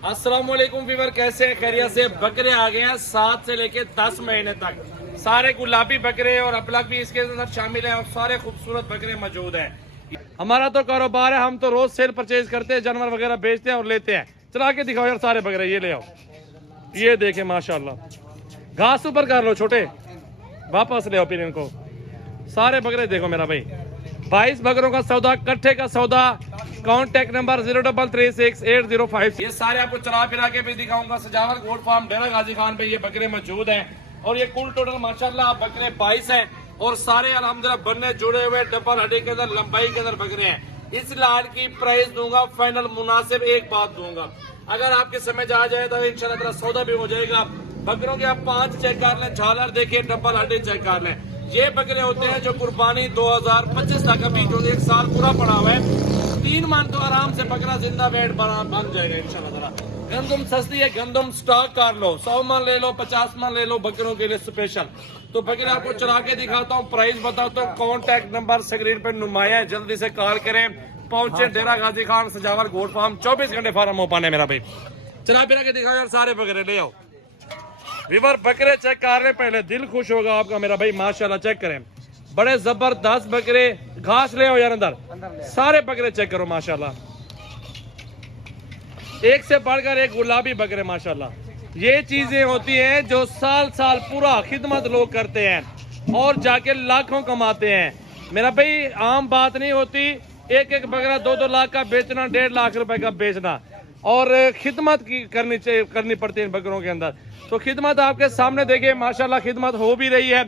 अस्सलामुअलैकुम वीवर, कैसे हैं? खैरियत से? बकरे आ गए हैं 7 से लेके 10 महीने तक। सारे गुलाबी बकरे और अपलक भी इसके अंदर शामिल हैं और सारे खूबसूरत बकरे मौजूद हैं। हमारा तो कारोबार है, हम तो रोज सेल परचेज करते हैं, जानवर वगैरह बेचते हैं और लेते हैं। चला के दिखाओ यार सारे बकरे, ये ले आओ, ये देखें माशाल्लाह। घास ऊपर कर लो छोटे, वापस ले आओ फिर इनको। सारे बकरे देखो मेरा भाई, 22 बकरों का सौदा, कट्ठे का सौदा। Contact number 0336805। ये सारे आपको चला फिरा के भी दिखाऊंगा। सजावट गोल्ड फार्म डेरा गाजी खान पे ये बकरे मौजूद हैं और ये कुल टोटल माशाल्लाह बकरे 22 हैं और सारे अल्हम्दुलिल्लाह बनने जुड़े हुए डबल हड्डी के अंदर लंबाई के अंदर बकरे हैं। इस लाट की प्राइस दूंगा फाइनल मुनासिब। एक बात दूंगा, अगर आपके समझ आ जाए तो इंशाल्लाह सौदा भी हो जाएगा। बकरों के आप 5 चेक कर लें, झालर देखिए, डबल हड्डी चेक कर लें। ये बकरे होते हैं जो कुर्बानी 2025 तक, अभी जो 1 साल पूरा पड़ा हुआ है, 3 मन तो आराम से बकरा जिंदा वेट बन जाएगा इंशाल्लाह। गंदम सस्ती है, गंदम स्टॉक कर लो, 100 मन ले लो, 50 मन ले लो, बकरों के लिए स्पेशल। तो बकरे आपको चला के दिखाता हूँ, प्राइस बताता हूँ। कॉन्टैक्ट नंबर स्क्रीन पर नुमाया है, जल्दी से कॉल करें। पहुंचे डेरा गाजी खान सजावट गोल्ड फार्म, 24 घंटे फार्म ओपन है मेरा भाई। चला फिरा के दिखाओ यार सारे बकरे, ले आओ वीवर। बकरे चेक कर रहे पहले, दिल खुश होगा आपका मेरा भाई माशाल्लाह। चेक करें, बड़े जबरदस्त बकरे। घास ले आओ यार अंदर, सारे बकरे चेक करो माशाल्लाह, एक से बढ़कर एक गुलाबी बकरे माशाल्लाह। ये चीजें होती हैं जो साल साल पूरा खिदमत लोग करते हैं और जाके लाखों कमाते हैं मेरा भाई। आम बात नहीं होती, एक एक बकरा 2-2 लाख का बेचना, 1.5 लाख रुपए का बेचना, और खिदमत करनी पड़ती है इन बकरों के अंदर। तो खिदमत आपके सामने देखिए माशाल्लाह, खिदमत हो भी रही है।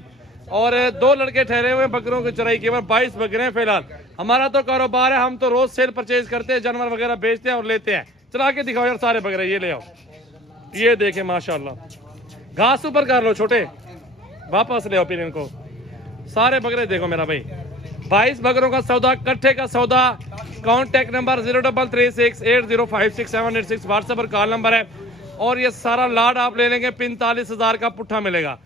और 2 लड़के ठहरे हुए बकरों की चराई, केवल 22 बकरे हैं फिलहाल। हमारा तो कारोबार है, हम तो रोज सेल परचेज करते हैं, जानवर वगैरह बेचते हैं और लेते हैं। चला के दिखाओ यार सारे बकरे, ये ले आओ, ये देखें माशाल्लाह। घास ऊपर कर लो छोटे, वापस ले आओ फिर इनको। सारे बकरे देखो मेरा भाई, 22 बकरों का सौदा, कट्ठे का सौदा। कॉन्टैक्ट नंबर 03368056786 व्हाट्सएप पर कॉल नंबर है। और ये सारा लाड आप ले लेंगे 45,000 का पुट्ठा मिलेगा,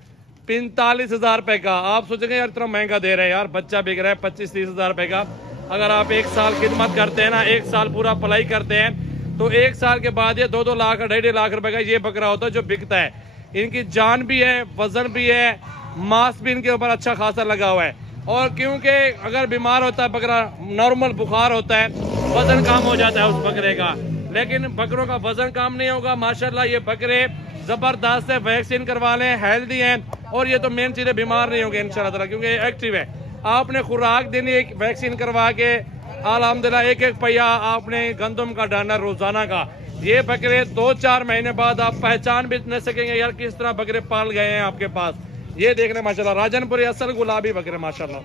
45,000 रुपए का। आप सोचेंगे यार इतना महंगा दे रहे हैं यार, बच्चा बिक रहा है 25-30 हजार रुपए का। अगर आप 1 साल खिदमत करते हैं ना, 1 साल पूरा पलाई करते हैं, तो 1 साल के बाद ये 2-2 लाख 2.5 लाख रुपए का ये बकरा होता है जो बिकता है। इनकी जान भी है, वजन भी है, मांस भी इनके ऊपर अच्छा खासा लगा हुआ है। और क्योंकि अगर बीमार होता है बकरा, नॉर्मल बुखार होता है, वजन कम हो जाता है उस बकरे का, लेकिन बकरों का वजन कम नहीं होगा माशाल्लाह। ये बकरे जबरदस्त है, वैक्सीन करवा लें, हेल्दी हैं। और ये तो मेन चीज है, बीमार नहीं होंगे इंशाल्लाह क्योंकि एक्टिव है। आपने खुराक देनी है, वैक्सीन करवा के अल्हम्दुलिल्लाह 1-1 पहिया आपने गंदम का डालना रोजाना का। ये बकरे 2-4 महीने बाद आप पहचान भी नहीं सकेंगे यार किस तरह बकरे पाल गए हैं आपके पास। ये देखने माशाल्लाह, राजनपुरी असल गुलाबी बकरे माशाल्लाह।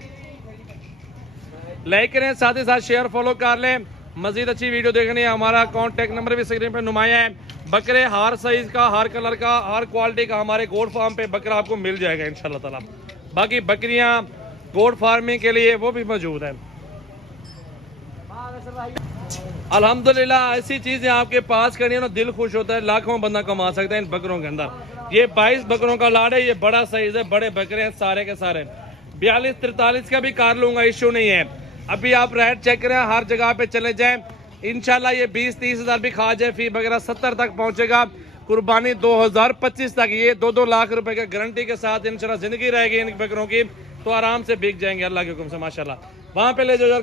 लाइक करें, साथ ही साथ शेयर फॉलो कर लें। मजीद अच्छी वीडियो देखनी है, हमारा कॉन्टैक्ट नंबर भी स्क्रीन पे नुमाया है। बकरे हर साइज का, हर कलर का, हर क्वालिटी का हमारे गोल्ड फार्म पे बकरा आपको मिल जाएगा इंशाल्लाह ताला। बाकी बकरियां गोल्ड फार्मिंग के लिए वो भी मौजूद है अल्हम्दुलिल्लाह। ऐसी चीजें आपके पास करनी है ना, दिल खुश होता है, लाखों बंदा कमा सकता है इन बकरों के अंदर। ये 22 बकरों का लाड है, ये बड़ा साइज है, बड़े बकरे हैं सारे के सारे। 42-43 का भी कार लूंगा, इश्यू नहीं है। अभी आप रेट चेक करें, हर जगह पे चले जाएं, इंशाल्लाह ये 20-30 हजार भी खा जाए, फी वगैरह 70 तक पहुंचेगा। कुर्बानी 2025 तक ये 2-2 लाख रुपए की गारंटी के साथ इंशाल्लाह जिंदगी रहेगी इन बकरों की, तो आराम से बिक जाएंगे अल्लाह के हुक्म से माशाल्लाह। वहां पे ले जाओ।